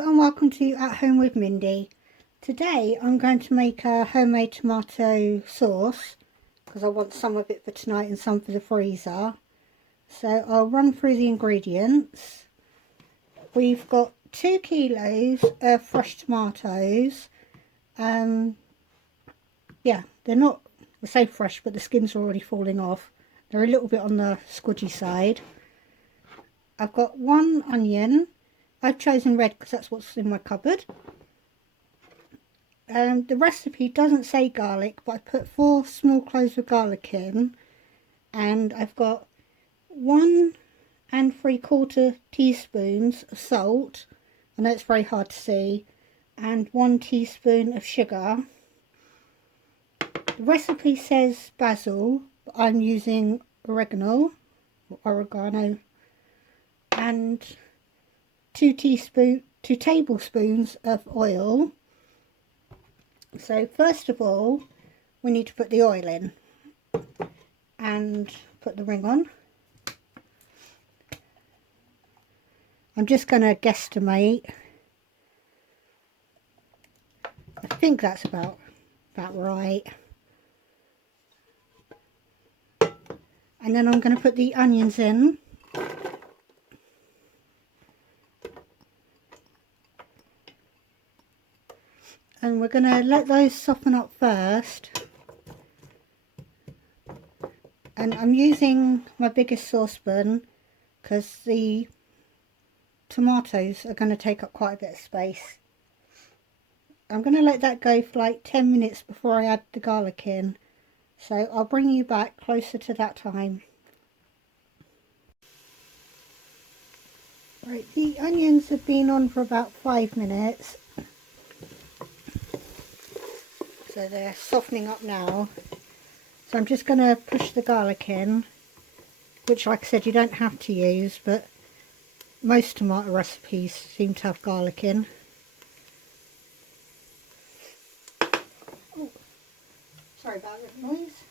Hello and welcome to At Home with Mindy. Today I'm going to make a homemade tomato sauce because I want some of it for tonight and some for the freezer. So I'll run through the ingredients. We've got 2 kilos of fresh tomatoes. Yeah, they're not, I say fresh, but the skin's already falling off. They're a little bit on the squidgy side. I've got 1 onion. I've chosen red because that's what's in my cupboard. The recipe doesn't say garlic, but I put 4 small cloves of garlic in, and I've got 1 3/4 teaspoons of salt. I know it's very hard to see, and 1 teaspoon of sugar. The recipe says basil, but I'm using oregano, and 2 tablespoons of oil. So first of all, we need to put the oil in and put the ring on. I'm just going to guesstimate. I think that's about right. And then I'm going to put the onions in. And we're going to let those soften up first. And I'm using my biggest saucepan because the tomatoes are going to take up quite a bit of space. I'm going to let that go for like 10 minutes before I add the garlic in. So I'll bring you back closer to that time. Right, the onions have been on for about 5 minutes. So they're softening up now. So I'm just going to push the garlic in, which, like I said, you don't have to use, but most tomato recipes seem to have garlic in. Oh, sorry about that noise.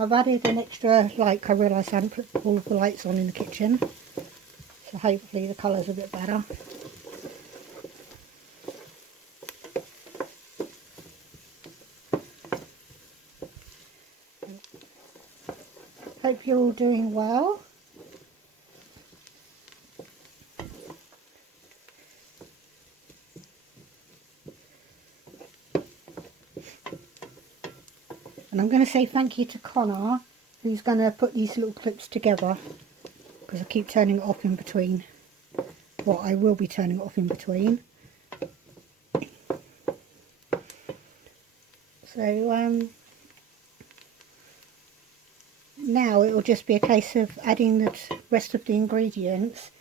I've added an extra light. I realised I hadn't put all of the lights on in the kitchen, so hopefully the colour's a bit better. Hope you're all doing well. And I'm going to say thank you to Connor, who's going to put these little clips together, because I keep turning it off in between. Well, I will be turning it off in between. So now it will just be a case of adding the rest of the ingredients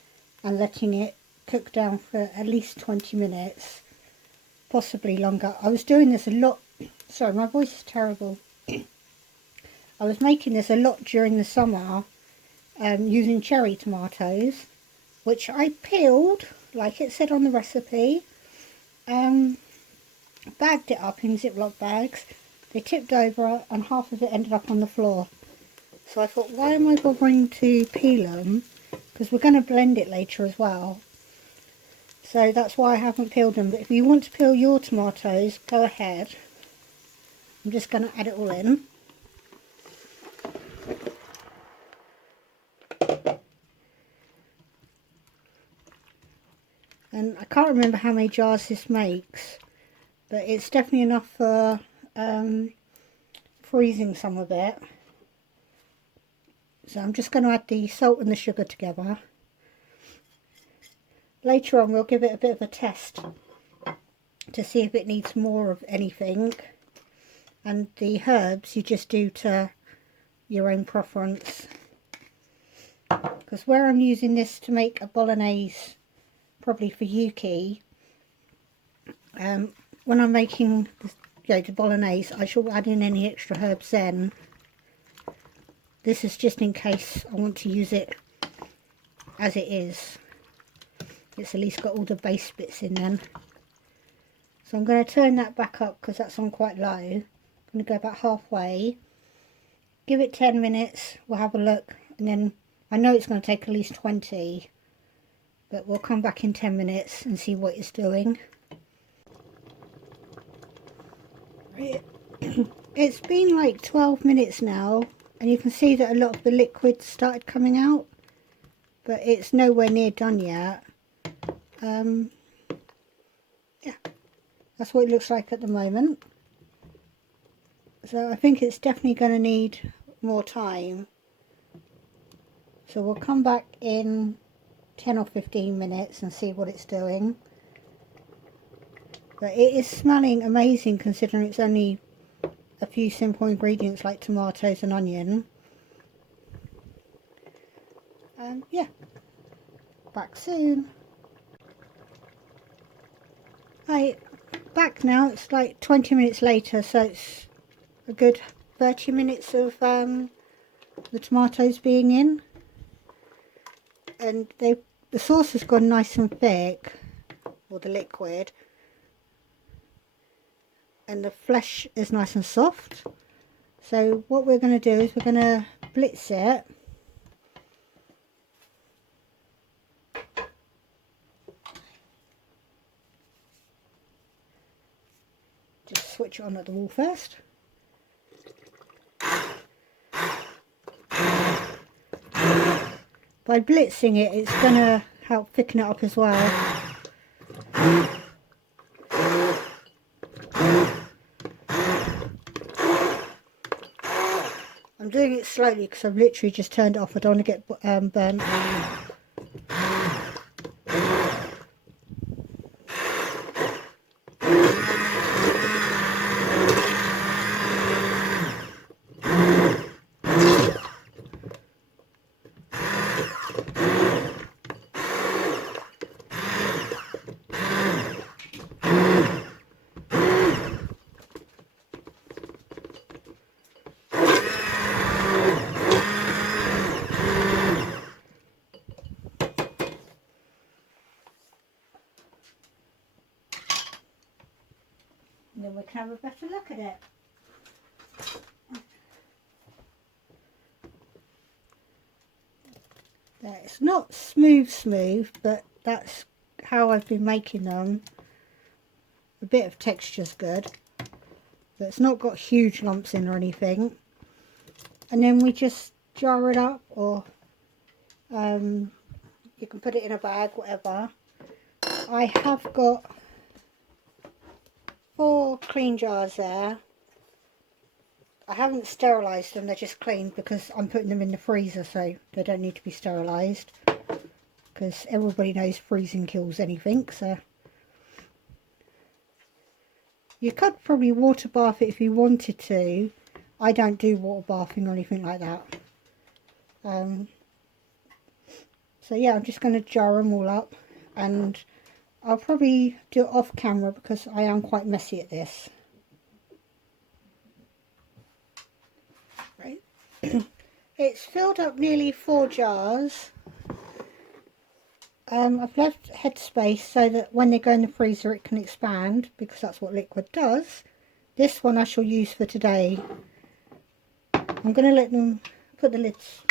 and letting it cook down for at least 20 minutes, possibly longer. I was doing this a lot. Sorry, my voice is terrible. I was making this a lot during the summer using cherry tomatoes, which I peeled like it said on the recipe, bagged it up in Ziploc bags. They tipped over and half of it ended up on the floor. So I thought, why am I bothering to peel them? Because we're going to blend it later as well. So that's why I haven't peeled them. But if you want to peel your tomatoes, go ahead. I'm just going to add it all in. And I can't remember how many jars this makes, but it's definitely enough for freezing some of it. So I'm just going to add the salt and the sugar together. Later on we'll give it a bit of a test to see if it needs more of anything. And the herbs you just do to your own preference. Because where I'm using this to make a bolognese, probably for Yuki, when I'm making the bolognese, I shall add in any extra herbs then. This is just in case I want to use it as it is. It's at least got all the base bits in then. So I'm going to turn that back up because that's on quite low. I'm going to go about halfway. Give it 10 minutes, we'll have a look, and then I know it's going to take at least 20. but we'll come back in 10 minutes and see what it's doing. It's been like 12 minutes now, and you can see that a lot of the liquid started coming out, but it's nowhere near done yet. Yeah, that's what it looks like at the moment. So I think it's definitely going to need more time. So we'll come back in 10 or 15 minutes and see what it's doing. But it is smelling amazing considering it's only a few simple ingredients like tomatoes and onion. And yeah, back soon. Right, back now. It's like 20 minutes later, so it's a good 30 minutes of the tomatoes being in. And the sauce has gone nice and thick, or the liquid, and the flesh is nice and soft. So what we're going to do is we're going to blitz it. Just switch it on at the wall first. By blitzing it, it's going to help thicken it up as well. I'm doing it slowly because I've literally just turned it off. I don't want to get burnt. And then we can have a better look at it. It's not smooth, but that's how I've been making them. A bit of texture's good, but it's not got huge lumps in or anything. And then we just jar it up, or you can put it in a bag, whatever. I have got 4 clean jars there. I haven't sterilised them, they're just clean because I'm putting them in the freezer, so they don't need to be sterilised, because everybody knows freezing kills anything. So you could probably water bath it if you wanted to. I don't do water bathing or anything like that. So yeah, I'm just going to jar them all up, and I'll probably do it off camera because I am quite messy at this. Right. It's filled up nearly 4 jars. I've left headspace so that when they go in the freezer it can expand, because that's what liquid does. This one I shall use for today. I'm going to let them put the lids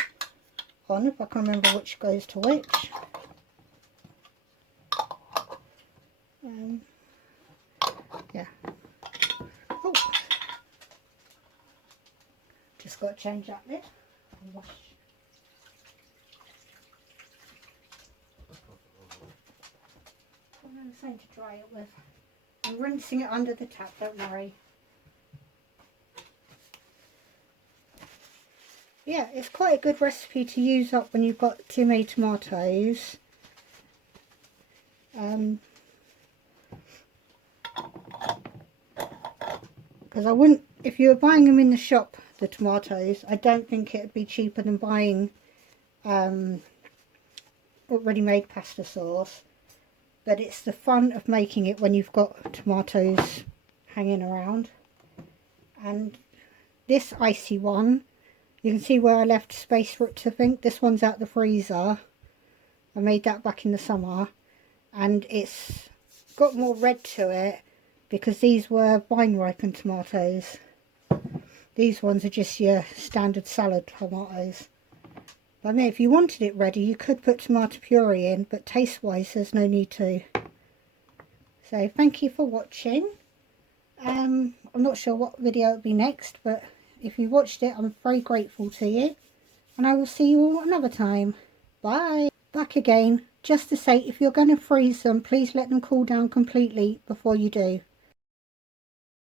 on, if I can remember which goes to which. Yeah. Oh. Just got to change that lid. Wash. Something to dry it with. I'm rinsing it under the tap, don't worry. Yeah, it's quite a good recipe to use up when you've got too many tomatoes. Because I wouldn't, if you were buying them in the shop, the tomatoes, I don't think it would be cheaper than buying already made pasta sauce. But it's the fun of making it when you've got tomatoes hanging around. And this icy one, you can see where I left space for it to think. This one's out the freezer. I made that back in the summer, and it's got more red to it because these were vine ripened tomatoes. These ones are just your standard salad tomatoes. I mean, if you wanted it ready, you could put tomato puree in, but taste-wise, there's no need to. So, thank you for watching. I'm not sure what video it'll be next, but if you watched it, I'm very grateful to you. And I will see you all another time. Bye. Back again, just to say, if you're going to freeze them, please let them cool down completely before you do.